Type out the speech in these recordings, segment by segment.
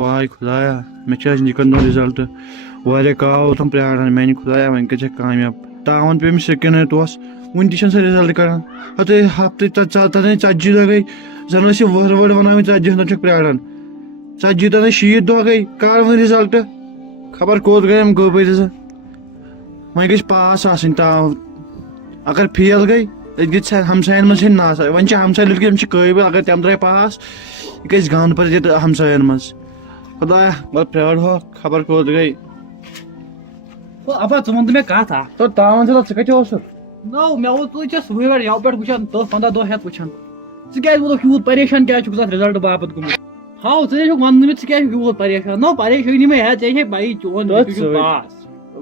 واے خدایا مےٚ چھِ آز نِکن دۄہ رِزلٹ واریاہ کاو تِم پیاران میانہِ خدایا وۄنۍ گژھِ کامیاب تاوَن پیٚو مےٚ سِکِنٕے توس وُنہِ تہِ چھَنہٕ سۄ رِزلٹ کَڑان ہَتہٕ ہفتہٕ تَتھ 40 دۄہ گٔے زَن ٲسۍ یہِ وٕہٕر وٕہٕر وَنان وۄنۍ 40 دۄہ چھُکھ پیاران 40 دۄہ 60 دۄہ گٔے کَر وۄنۍ رِزلٹ خبر کوٚت گٔے یِم گوٚبٕرۍ زٕ وۄنۍ گژھِ پاس آسٕنۍ تاو اگر فیل گٔے أتۍ گژھِ ہمساین منٛز ژھٕنۍ ناس وۄنۍ چھِ ہمساے لٔڑکہٕ یِم چھِ قٲبِل اگر تِم درٛاے پاس یہِ گژھِ گانہٕ پَتہٕ ییٚتہِ ہمساین منٛز خۄدایا پَتہٕ پرٛارٕہوکھ خبر کوٚت گٔے اَپا ژٕ وَن تہٕ مےٚ کَتھ اکھ تو تاوَن ژٕ ژٕ کَتہِ اوسُکھ نو مےٚ اوس ژٕ چھَس صُبحٲے پٮ۪ٹھ یَوٕ پٮ۪ٹھ وٕچھان 10-15 دۄہ ہٮ۪تھ وٕچھان ژٕ کیٛازِ ووتُکھ یوٗت پریشان کیٛازِ چھُکھ تَتھ رِزلٹ باپتھ گوٚمُت ہاو ژٕ چھُکھ وَننہٕ مےٚ ژٕ کیٛازِ چھُکھ یوٗت پریشان نو پریشٲنی مےٚ ہٮ۪تھ ژےٚ چھے پَیی چون پاس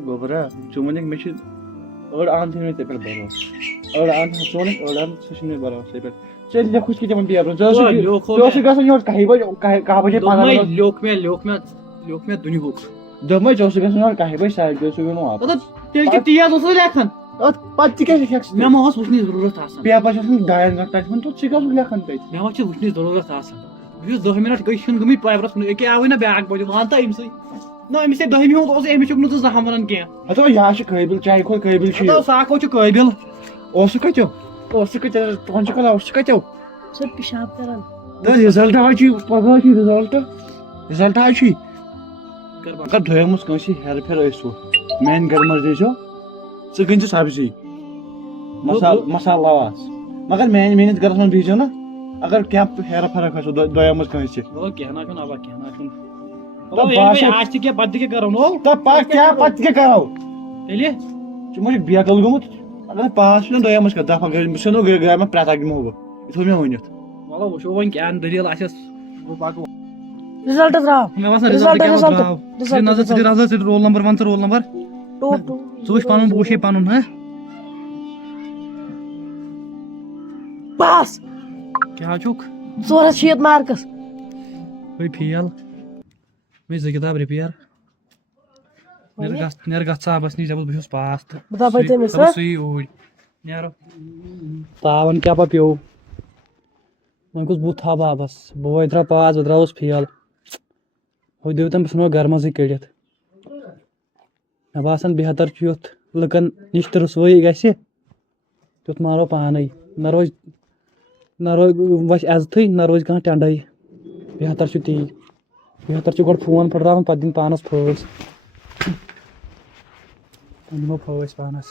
گوٚبرا ژٕ وَنکھ مےٚ چھِ أڑ اَن تھٲے مےٚ ژےٚ پٮ۪ٹھ بروسہٕ أڑ اَن ژٕ وَنکھ أڑ اَن سُہ چھُنہٕ مےٚ بروسہٕ ژےٚ پٮ۪ٹھ ژےٚ لیکھُس کہِ تِمن پیپرن ژےٚ اوسُکھ گژھان یور کَہہِ بَجہِ کاہ بَجے لیوٚکھ مےٚ دُنیہُک دوٚپمَے ژےٚ اوسُکھ گژھان یور کَہہِ بَجہِ 2:30 سُہ گوٚو واپس تیٚلہِ کہِ تیز اوسُس لیکھان اَتھ پَتہٕ تہِ کیٛازِ لیکھکھ مےٚ ما اوس وٕچھنٕچ ضروٗرت آسان پیپر چھِ آسان 2 گنٹہٕ تَتہِ وۄنۍ ژٕ کیٛاہ اوسُکھ لیکھان تَتہِ مےٚ ما چھِ وٕچھنٕچ ضروٗرت آسان بہٕ چھُس 10 مِنٹ گٔے چھِنہٕ گٔمٕتۍ پیپرس کُن أکیاہ آوٕے نا بیاکھ بَجہِ وَن تہٕ أمسٕے نہ أمِس ہے 10مہِ ہُنٛد اوس أمِس چھُکھ نہٕ ژٕ زانٛہہ وَنان کینٛہہ ہَتو یہِ حظ چھُ قٲبِل چاہے کھۄتہٕ قٲبِل چھُ یہِ سُہ اکھ چھُ قٲبِل اوسُکھ کَتہِ تُہُنٛد چھُ کَلا اوسُکھ کَتہِ سُہ پِشاب کران رِزلٹ حظ چھُے پگاہ چھُے رِزلٹ حظ چھُے اگر دۄیمِس کٲنٛسہِ ہیرٕ پھیرٕ ٲسوٕ میانہِ گرِ منٛز ٲسۍزیو ژٕ گٔنۍ زِ سبزی مسالہٕ لواس مگر میٲنِس گرس منٛز بِہزیو نا اگر کینٛہہ ہیرٕ فرق آسیو دۄیمِس کٲنٛسہِ کینٛہہ نہ چھُنہٕ اَبا کینٛہہ نہ چھُنہٕ آسہِ تہِ کینٛہہ پتہٕ تہِ کیٛاہ کرو نو پتہٕ کیٛاہ کرو تیٚلہِ ژٕ ما چھُکھ بیکل گوٚمُت اگر پاس چھُ نا دۄیمِس کَتھ دفعہ گٔے بہٕ چھُسو گرِ منٛز پرٛٮ۪تھ اکھ دِمہو بہٕ یہِ تھوٚو مےٚ ؤنِتھ وَلہٕ وٕچھو وۄنۍ کیٛاہ دٔلیٖل آسٮ۪س بہٕ پَکہٕ رِزلٹ درٛاو مےٚ باسان رِزلٹ کیٛاہ درٛاو ژٕ نظر ژٕ دِ نظر ژٕ رول نمبر وَن ژٕ رول نمبر ژٕ وٕچھ پَنُن بہٕ وٕچھے پَنُن ہہ پاس کیٛاہ چھُکھ 460 مارکس گٔے فیل مےٚ 2 کِتاب رِپیر نیرٕ گژھ صاحبس نِش دَپُس بہٕ چھُس پاس تہٕ بہٕ دَپے تٔمِس سُہ یی اوٗرۍ نیرو تاوَن کیٛاہ پا پیوٚو وۄنۍ کُس بُتھ تھاو بابس بوے درٛاو پاس بہٕ درٛاوُس فیل ہُہ دِیِو بہٕ ژھٕنو گرٕ منٛزٕے کٔڑِتھ مےٚ باسان بہتر چھُ یُتھ لُکن نِش تہِ رُسوٲیی گژھِ تیُتھ مارو پانے نہ وَسہِ عزتھٕے نہ روزِ کانٛہہ ٹٮ۪نڈے بہتر چھُ تی بہتر چھُ گۄڈٕ فون پھٕٹراوُن پتہٕ دِنۍ پانس پھٲسۍ دِمو پھٲسۍ پانس